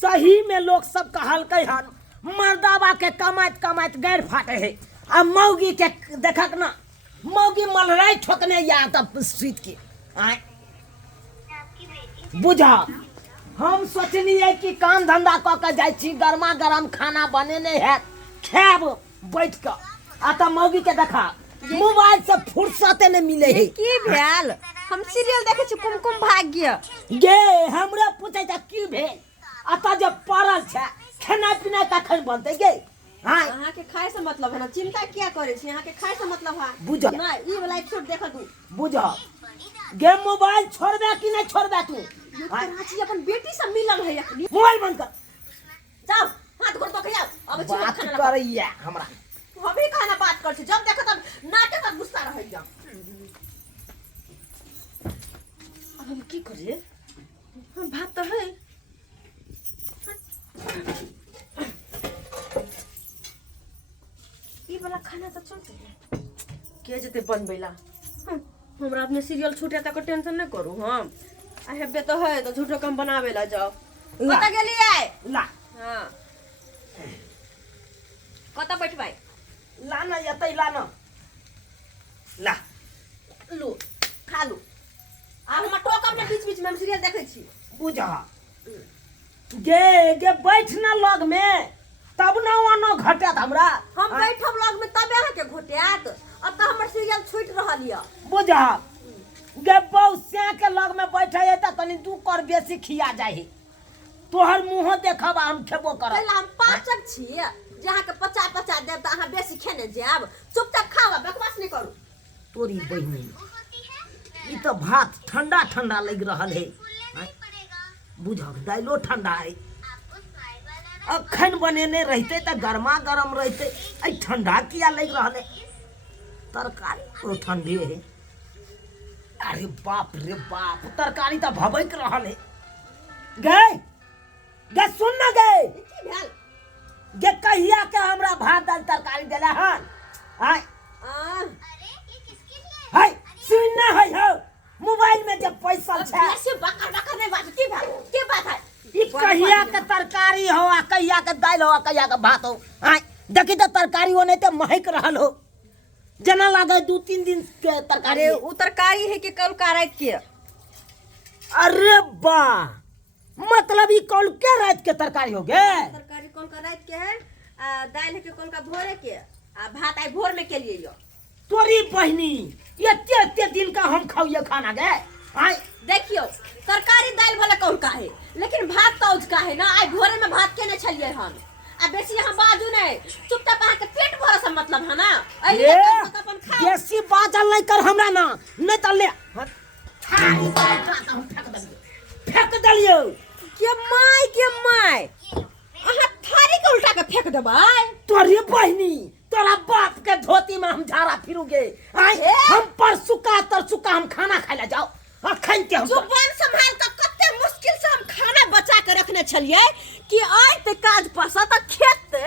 सही में लोग सब कहलकै हन मर्दावा के कमाइत कमाइत गैर फाटे है आ मौगी के देखक ना मौगी मलराई ठोकने या तब सुत के आए बुझा हम सोचलिए कि काम धंधा क के जाय छी गरमा गरम खाना बनेने है खाब बैठ के आ त मौगी के देखा मोबाइल से फुर्सते नहीं मिले है की भेल हम सीरियल देखे छी कुमकुम भाग्य गे हमरा पूछे था की भेल अतः जब पड़ल छै खाना पीना कखन बनते गे हां अहाँ के खाए से मतलब है ना चिंता क्या करे छी अहाँ के खाए से मतलब है बुझ ना ई वाला एपिसोड देख दू बुझ गे मोबाइल छोड़बे कि नहीं छोड़बे तू रांची अपन बेटी से मिलल है अखनी मोबाइल बंद कर जाओ हाथ गोड़ तो खिया अब बात करैया हमरा अभी खाना बात कर छी जब देखो तब नाटक तक गुस्सा रहैया अब हम की करे हम भात तो है ई वाला खाना तो चलते है के जते बनबैला हमरा अपने सीरियल छूटे तक टेंशन नहीं करू हम आ हेबे तो है तो झूठो कम बनावे ला जाओ कता गेलिए ला हां कता बैठबाई लाना यतै लाना ला लो खा लो आ हम टोकम ने बीच बीच में हम सीरियल देखै छी बुझा गे गे बैठ ना लग में तब ना ओनो घटत हमरा हम बैठब लग में तबे अहाँ के घोटियात अब त हमर सीरियल छूट रहल या बुझा गे बहु से के लग में बैठे है त तनी दू कर बेसी खिया जाही तोहर मुंह देखब हम खेबो करब पहले हम पाचक छी जहाँ के 50-50 देब त अहाँ बेसी खेने जाब चुपचाप खावा बकवास नहीं करू तोरी बहिनी ई तो भात ठंडा ठंडा लग रहल है बुझा दाइलो ठंडा है अखन बनेने रहते त गरमा गरम रहते आई ठंडा किया लग रहल है तरकारी तो ठंडे है अरे बाप रे बाप तरकारी तो भबक रहल है गए गे सुन ना गए की भेल जे कहिया के हमरा भात दाल तरकारी देला हन हाय हाय सुन ना है हो मोबाइल में जब पैसा छै ऐसे बकर बकर नहीं बात की भेल के बात है ई कहिया के तरकारी हो आ कहिया के दाल हो आ कहिया के भात हो हाय देखी त तरकारी हो नहीं त महक रहल हो जना लागे 2-3 दिन के तरकारी अरे उ तरकारी है कि कल का रात के अरे बा मतलब ई कल के रात के तरकारी हो गे तरकारी कल का रात के है दाल है कि कल का भोरे के आ भात आई भोर में के लिए यो तोरी बहनी एते एते दिन का हम खाइए खाना गे आय देखियो तरकारी दाल वाला कौन का है लेकिन भात तो उसका है ना आई भोरे में भात के ने छलिए हम आ बेसी हम बाजू नहीं चुपचाप आके पेट भरा से मतलब है ना ये अपन खाओ बेसी बाजल नहीं कर हमरा ना नहीं त ले थारी हम फेंक दलियो के माय अहाँ थारी के उल्टा के फेंक देबै तोरी बहनी तोरा बाप के धोती में हम झाड़ा फिरूगे आय हम तरसुका हम खाना खाए ला जाओ अखन के हम जुबान संभाल के कते मुश्किल से हम खाना बचा के रखने छलिए कि आइ ते काज पसा त खेते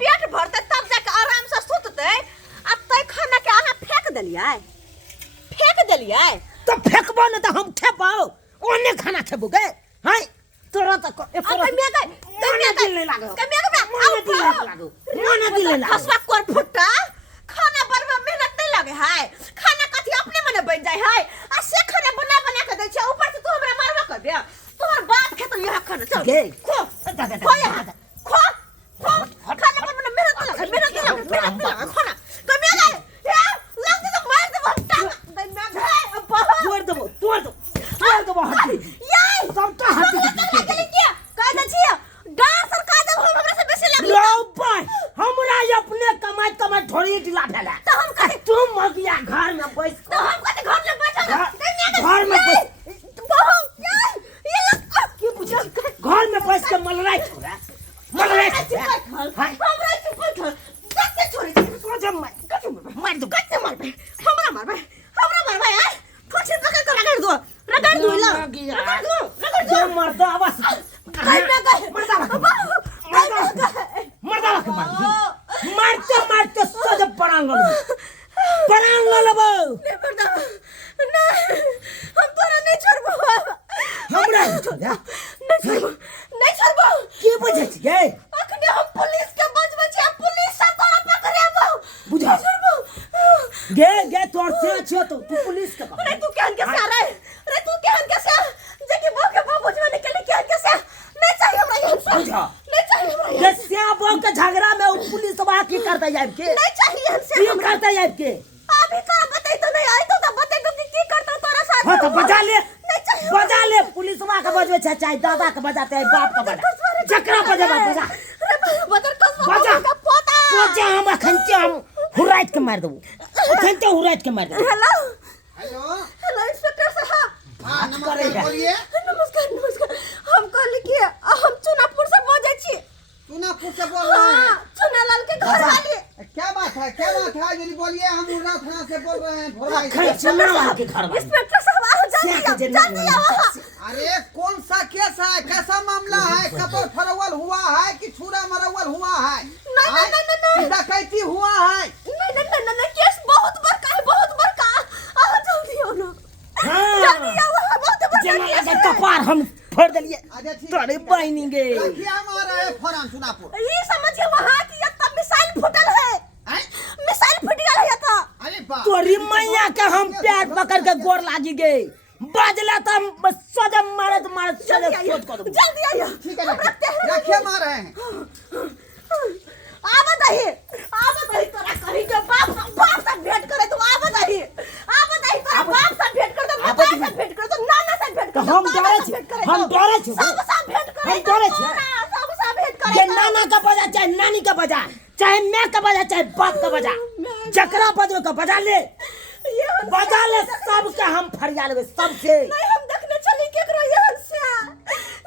पेट भरते तब जाके आराम से सुतते अब तै खाना के अहाँ फेंक देलिए तो फेंकबो न त हम खेबो ओने खाना खेबो गे हाय तोरा त कमिया दिल नहीं लागो मोना दिल लागो खसवा कोर फुट्टा खाना बनवा मेहनत नहीं लगे है खाना कथी अपने मने बन जाय है आ से खाना बना के दै छै ऊपर से तू हमरा मारवा कर दे तोहर बाप खेत यह खाना चल गे खो खाना बनवा मेहनत लगे खाना कमिया गए लग दे तो मार दे भट्टा तोड़ दो हड्डी याय सबटा हड्डी कह दे छिए डार सरकार जब हमरा से बेसी लग लो भाई हमरा अपने कमाई ढोरी ढिला भेला तो हम कहे तुम मगिया घर में बैठ तो हम कहे घर में बैठल घर में बैठ बहु ये लग की पूछा घर में बैठ के मलराई छोड़ा हाय हमरा चुप कर कते छोरे सोचे मार दो हमरा मार भाई यार फुट पकड़ कर रगड़ दो ला रगड़ दो मर्दा आवाज कहीं ना कहे मर्दा के मारते सोच परांग लो नहीं मर्दा नहीं हम तोरा नहीं छोड़बो हमरा नहीं छोड़बो गे अखने हम पुलिस के बजबै छी पुलिस से तोरा पकड़ेबो बुझा गे तोर से छियो तू पुलिस के अरे तू केहन के से अरे तू केहन के से जे कि बो के बाबू जवान के लिए केहन के से नहीं चाहिए हमरा यहां से बुझा नहीं चाहिए हमरा ये सिया बो के झगड़ा में पुलिस वाला की करते जाब के नहीं चाहिए हमसे की करते जाब के अभी का बताई तो नहीं आई तो बता दो कि की करता तोरा साथ हां तो बजा ले नहीं चाहिए बजा ले पुलिस वाला के बजवे छै चाहे दादा के बजाते है बाप के बजा जकरा बजेबा बजा अरे बदर कसवा बजा का पोता पोचा हम हम हुराइत के मार देबो अखनते हुराइत के मार देबो हेलो हेलो हेलो इंस्पेक्टर साहब हाँ नमस्कार बोलिए नमस्कार हम कहली कि हम चुनापुर से बोलै छी चुनापुर से बोल रहे हैं चुनालाल के घर वाली क्या बात है जल्दी बोलिए हम मुर्रा थाना से बोल रहे हैं भोरवाई खड़े से। चलना वाला के घर में इंस्पेक्टर साहब आओ जल्दी आओ अरे कौन सा केस है कैसा मामला है कपड़ फरवल हुआ है कि छुरा मरवल हुआ है नहीं डकैती हुआ है नहीं केस बहुत बड़का आओ जल्दी आओ लोग जल्दी आओ बहुत बड़का जना के कपार हम फोड़ देलिए अच्छा ठीक तोरे बहनी गे क्या मार रहे हैं फौरन चुनापुर ये समझिए वहां की एक तब मिसाइल फुटल है हैं? मिसाइल फट गया है था अरे बाप तोरी मैया के हम पैर पकड़ के गोर लागी गे बाजला त हम सोजा मारत सोजा सोच कर दूं जल्दी आइए ठीक है रखिए मार रहे हैं आ बताइए तोरा कहीं के बाप से भेंट करे तो आ बताइए तोरा बाप से भेंट कर दो बाप से भेंट कर दो नाना से भेंट कर तो हम डरे छी सब से भेंट करे हम डरे छी सब से भेंट करे जे नाना का बजा चाहे नानी का बजा चाहे मैं का बजा चाहे बाप का बजा जकरा बजो का बजा ले सब के हम फरिया लेबे सबसे नहीं हम देखने चली केकरो यहाँ से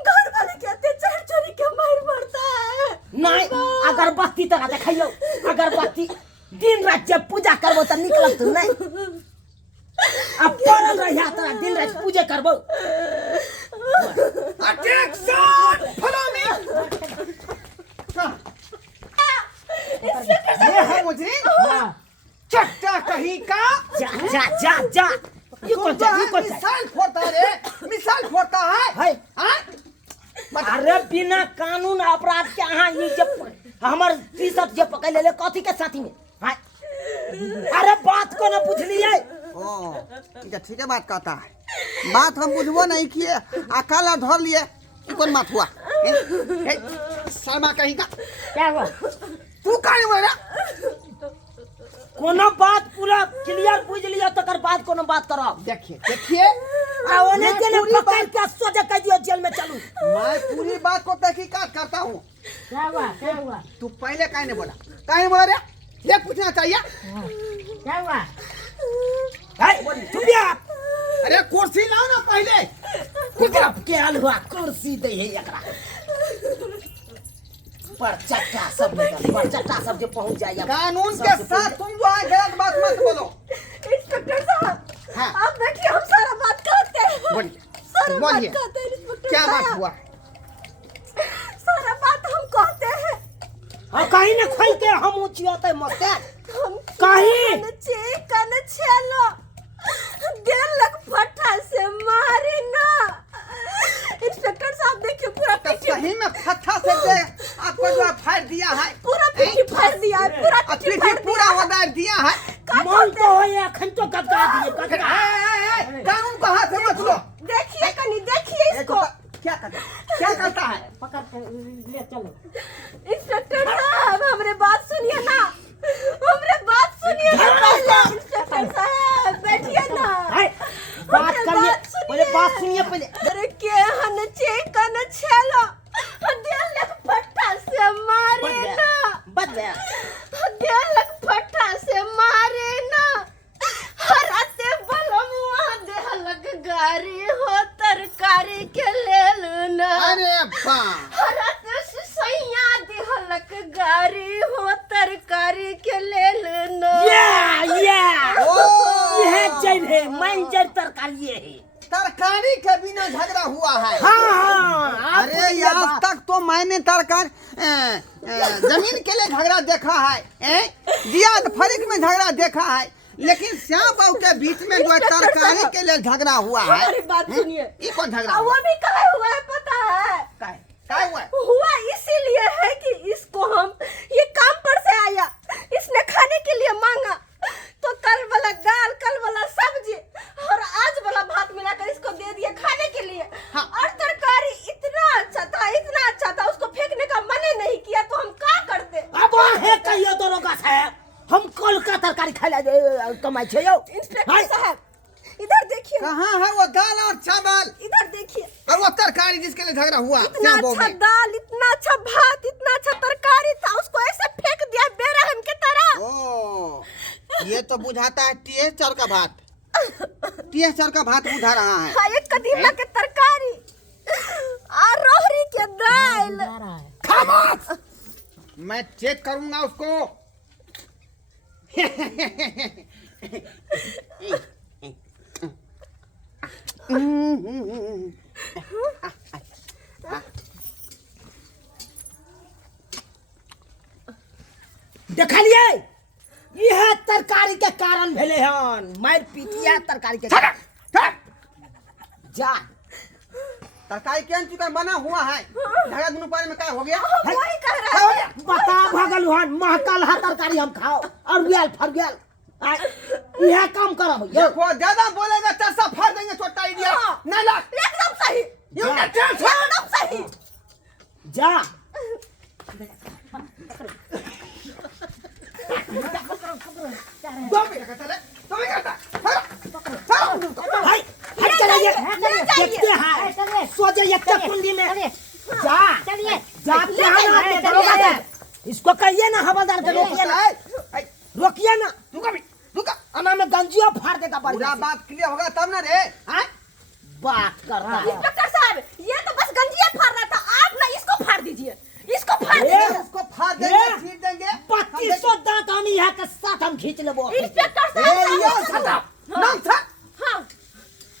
घर वाले के अत्याचार चोरी के मार मारता है नहीं अगरबत्ती तो देखियो अगरबत्ती दिन रात जब पूजा करबो त निकलत तू नहीं अब पड़ल रहिया तोरा दिन रात पूजा करबो अटेंशन फॉलो मी ये है मुझे चट्टा कहीं का जा ये कौन मिसाइल फोड़ता है रे मिसाइल फोड़ता है है हाँ? अरे बिना कानून अपराध के अहाँ ये जब हमर टी-शर्ट जे पकड़ ले कथी के साथी में हां अरे बात को न पूछलिए ओ ठीक है बात कहता है बात हम बुझबो नहीं किए अकाला धर लिए ई कौन बात हुआ शर्मा कहीं का क्या हुआ तू काहे मेरा कोनो बात पूरा क्लियर बुझ लिया तकर बाद कोनो बात करब देखिए आ ओने के ने पकड़ के सोजा कह दियो जेल में चलू मैं पूरी बात को तहकीकात करता हूँ क्या हुआ तू पहले काहे नहीं बोला रे ये पूछना चाहिए क्या हुआ है चुपिया अरे कुर्सी लाओ ना पहले कुकरा के हाल हुआ कुर्सी दे है एकरा पर चट्टा सब जो पहुंच जाएगा कानून के साथ तुम जो है गलत बात मत बोलो इंस्पेक्टर साहब हाँ। आप देखिए हम सारा बात करते हैं बोलिए कहते हैं इंस्पेक्टर क्या बात साहब। हुआ सारा बात हम कहते हैं हां कहीं न खोल के हम उचियाते मत हम कहीं कन छेलो गेल लग फटा से मारे ना इंस्पेक्टर साहब देखिए पूरा तो पीठी सही में फट्टा से दे आपको जो फाड़ दिया है पूरा पीठी फाड़ दिया है पूरा और पीठी पीठी फाड़ पूरा दिया है। वदार दिया है मन तो होए अखन तो कतरा दिए कतरा कानून को हाथ में मत लो देखिए कनी देखिए इसको क्या करता है पकड़ के ले चलो इंस्पेक्टर साहब हमरे बात सुनिए ना हमरे बात सुनिए ना पहले इंस्पेक्टर साहब बैठिए ना है बात करिए पहले बात सुनिए पहले अरे के हन चिकन छेलो दिल लग फट्टा से मारे ना बच गया दिल लग फट्टा से मारे ना हराते बलमुआ देह लग गारी हो तरकारी के ले लूना अरे बा हराते सैया देह लग गारी हो तरकारी के ले लूना यह जब है मंजर तरकारी है तरकारी के बिना झगड़ा हुआ है हाँ अरे आज तक तो मैंने तरकारी जमीन के लिए झगड़ा देखा है जियाद फरीक में झगड़ा देखा है लेकिन श्याम बाबू के बीच में जो तरकारी के लिए झगड़ा हुआ है हमारी बात सुनिए ये कौन झगड़ा वो भी कहे हुआ है पता है क्या हुआ हुआ इसीलिए तरकारी खाए ला कमाई छे यो इंस्पेक्टर साहब इधर देखिए, कहाँ है वो दाल और चावल इधर देखिए, और वो तरकारी जिसके लिए झगड़ा हुआ इतना श्याम बाबू अच्छा में? दाल, इतना अच्छा भात, इतना अच्छा तरकारी था, उसको ऐसे फेंक दिया बेरहम के तरह। ओ, ये तो बुझाता है टीएस चावल का भात, टीएस चावल का भात बुझा रहा है। हाँ, एक कदीमा के तरकारी और रोहरी के दाल। खामोश, मैं चेक करूंगा उसको। देखलिए यह तरकारी के कारण भेले हन मार पीटिया तरकारी के ठहर, ठहर। जा तरकारी केहन चिकन बना हुआ है, झगड़ा दोनों पारे में क्या हो गया? वही कह रहा क्या हो है। गया? बता भगल हन महकल हा तरकारी हम खाओ और गेल फर गेल यह काम करब यो देखो ज्यादा बोलेगा तो सब फाड़ देंगे, छोटा आइडिया हाँ। नहीं ला। एकदम सही, You get this? एकदम सही। जा दो मिनट कहता रे, दो मिनट कहता। ठहरो। हाय हट चलिए ले जाइए। देखते हैं सोचे एक कुंडी में जा चलिए जाते हैं ना अपने दरोगा से इसको कहिए ना हवलदार के रोकिए ना रोकिए ना रुका भी, रुका। अना में गंजिया फाड़ देगा पूरा बढ़िया से। बात क्लियर होगा तब ना रे। हैं? बात कर रहा है इंस्पेक्टर साहब, ये तो बस गंजिया फाड़ रहा था, आप ना इसको फाड़ दीजिए, इसको फाड़ ए, दीजिए। इसको फाड़ देंगे, ए, छीट देंगे। 2500 दांत हम यहाँ के साथ हम खींच लेबो इंस्पेक्टर ए, साहब, ये सदा, नाम था। हाँ,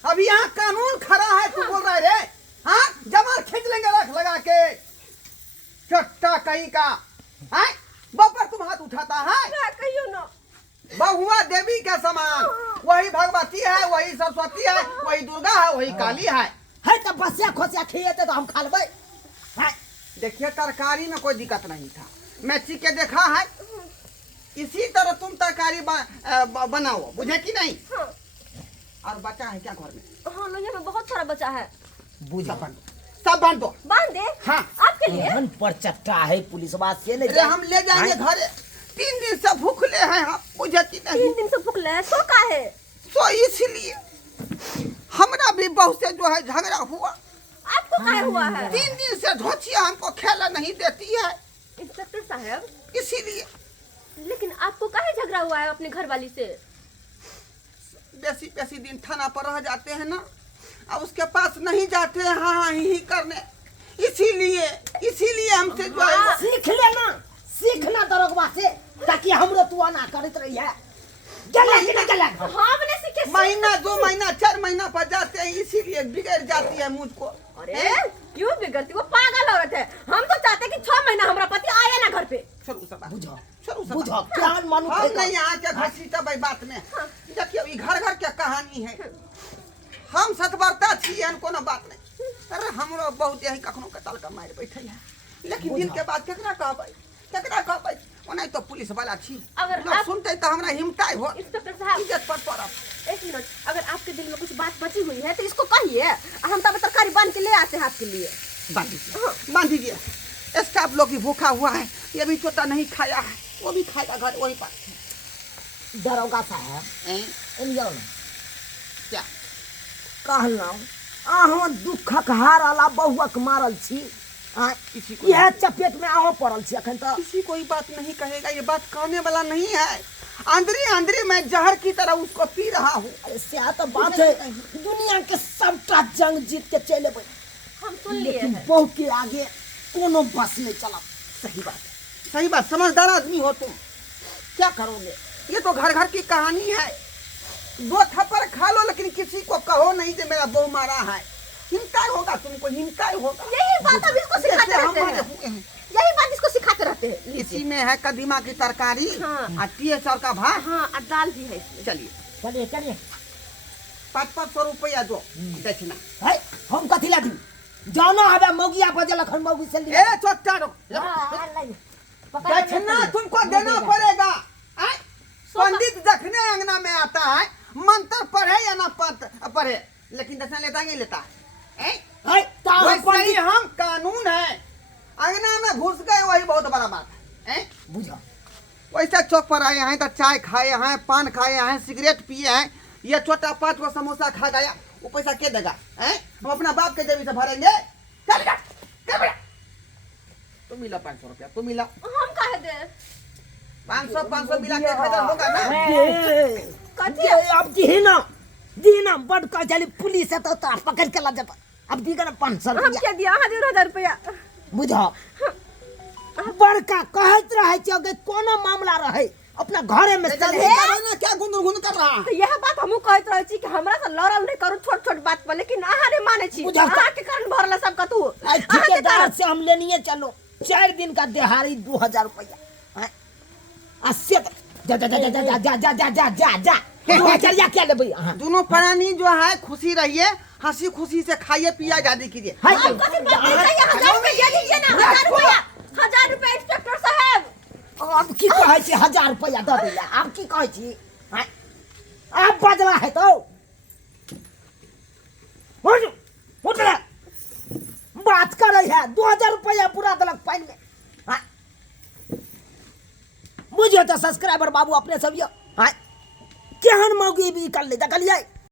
अभी यहाँ कानून खड़ा है, तू बोल रहा है रे? हाँ, जमार खींच लेंगे रख लगा के। चट्टा कहीं का, हैं? बब्बर तुम हाथ उठाता है? क्या कहियो ना। बहुआ देवी के समान, वही भगवती है, वही सरस्वती है, वही दुर्गा है, वही काली है तो बसिया खोसिया खिएते तो हम खा लेबै हैं? देखिए तरकारी में कोई दिक्कत नहीं था, मैं चीख के देखा है। इसी तरह तुम तरकारी बनाओ, बुझे कि नहीं? हाँ, और बचा है क्या घर में? हाँ, लोहिया में बहुत सारा बचा है, बुझा सब बांध दो। बांध दे। हाँ। आपके लिए। मन पर चट्टा है पुलिस बात से ले अरे हम ले जाएंगे घरे, 3 दिन से भूखले हैं हम, बुझे कि 3 नहीं? दिन से भूख ले, सो का है। तो इसलिए हमरा भी बहुत से जो है झगड़ा हुआ। आपको क्या हुआ है? 3 दिन से धोचिया हमको खेला नहीं देती है, इंस्पेक्टर साहब, इसीलिए लेकिन आपको काहे झगड़ा हुआ है अपने घर वाली से? बेसी दिन थाना पर रह जाते हैं ना, अब उसके पास नहीं जाते हैं हाँ ही करने, इसीलिए हमसे जो है वो- सीखना दरोगवा से ताकि हमरो तू ना करत रही है चल हमने सीखे। महीना 2 महीना 4 महीना पर जाते हैं, इसीलिए बिगड़ जाती है मुझको। अरे क्यों बिगड़ती, वो पागल औरत है। हम तो चाहते कि 6 महीना हमारा पति आए ना घर पे। शुरू से बात, बुझो शुरू से बुझो बात। प्राण मानू हम फेंका। नहीं यहाँ के घसीटा भाई बात में। देखिए ये घर क्या कहानी है, हम सतवर्ता छी, एहन कोनो बात नहीं। अरे हमरो बहुत यही कखनो के तल का मार बैठे है, लेकिन दिन के बाद केकरा कहबै ओना तो पुलिस वाला छी, अगर लोग आप- सुनते तो हमरा हिम्मताई हो, इंस्पेक्टर साहब, इज्जत पर पड़त। 1 मिनट, अगर आपके दिल में कुछ बात बची हुई है तो इसको कहिए, हम तब तरकारी बांध के ले आते हैं आपके लिए। बांध दीजिए। स्टाफ लोग भी भूखा हुआ है, ये भी छोटा नहीं खाया है, वो भी खाएगा घर वहीं पर। दरोगा साहब हैं? इन जाओ ना क्या कहलौं अहाँ दुखक हारला बहुअक मारल छी किसी को यह चपेट में अहाँ पड़ल छी अखन तो किसी कोई बात नहीं कहेगा, ये बात कहने वाला नहीं है। अंदरी मैं जहर की तरह उसको पी रहा हूँ। ऐसे तो बात है दुनिया के सबटा जंग जीत के चले अबै हम सुन लिए लेकिन हैं। बहू के आगे कोनो बस नहीं चला। सही बात है सही बात, समझदार आदमी हो तुम, क्या करोगे? ये तो घर की कहानी है। 2 थप्पड़ खा लो लेकिन किसी को कहो नहीं कि मेरा बहू मारा है। हिंसा होगा तुमको, हिंसा होगा। यही बात अब इसको सिखाते जैसे हम रहते मारे हैं, हुए हैं। यही बात इसको सिखाते रहते हैं। इसी में है कदीमा की तरकारी हाँ। और TSR का भात। हाँ, और दाल भी है इसमें। चलिए चलिए चलिए 500 रुपया दो दक्षिणा। है हम कथी ला दी जाना हबे मौगिया बजल अखन मौगी से लिए ए छोटा रुक, दक्षिणा तुमको देना पड़ेगा। आय? पंडित दक्षिणे अंगना में आता है, मंत्र पढ़े या ना पढ़े, लेकिन दक्षिणा लेता है नहीं लेता है। है ता वैसे ही हम कानून है, अंगना में घुस गए वही बहुत बड़ा बात है। बुझो वैसे चौक पर आए हैं तो चाय खाए हैं, पान खाए हैं, सिगरेट पिए हैं, ये छोटा 5 गो समोसा खा गया, वो पैसा के देगा हैं? हम अपना बाप के जेबी से भरेंगे। चल बेटा, चल बेटा। तुम मिला 500 रुपया, तुम मिला हम काहे दे 500 मिला के 1000 होगा ना। कथी अब दी ना बड़ का चली पुलिस है तो तार पकड़ के ला जाता। अब दी ना 500 हम रुपया के दिया 1000 रुपया बुझा। बड़का कहत रहे कि अगर कोनो मामला रहे अपना घरे में चले ना क्या गुन कर रहा। तो यह बात हमहू कहत रहे छी कि हमरा से लड़ल नहीं करू छोट छोट बात पर, लेकिन अहाँ नहीं माने छी। बुझा का- अहाँ के कारण भरला सब का तू ठेकेदार से हम लेनिए चलो 4 दिन का दिहाड़ी 2000 रुपया। अस्सी जा जा जा जा जा जा जा जा जा जा जा 2000 या क्या लेबै अहाँ? दोनों प्राणी जो है खुशी रहिए, हंसी खुशी से खाइए पिया आजादी कीजिए। हाय आप कथी बात कर रही हैं? 1000 रुपया दे दीजिए ना। 1000 रुपया इंस्पेक्टर साहब। अब की कहै छी 1000 रुपया दऽ दै ला। अब की कहै छी? हैं? आप बदला है तो उठ रे। बात करे है 2000 रुपया पूरा दलक पाइन में। हैं? बुझियो तो सब्सक्राइबर बाबू अपने सब यो। हैं? केहन मौगी भी कर ले देखलिए।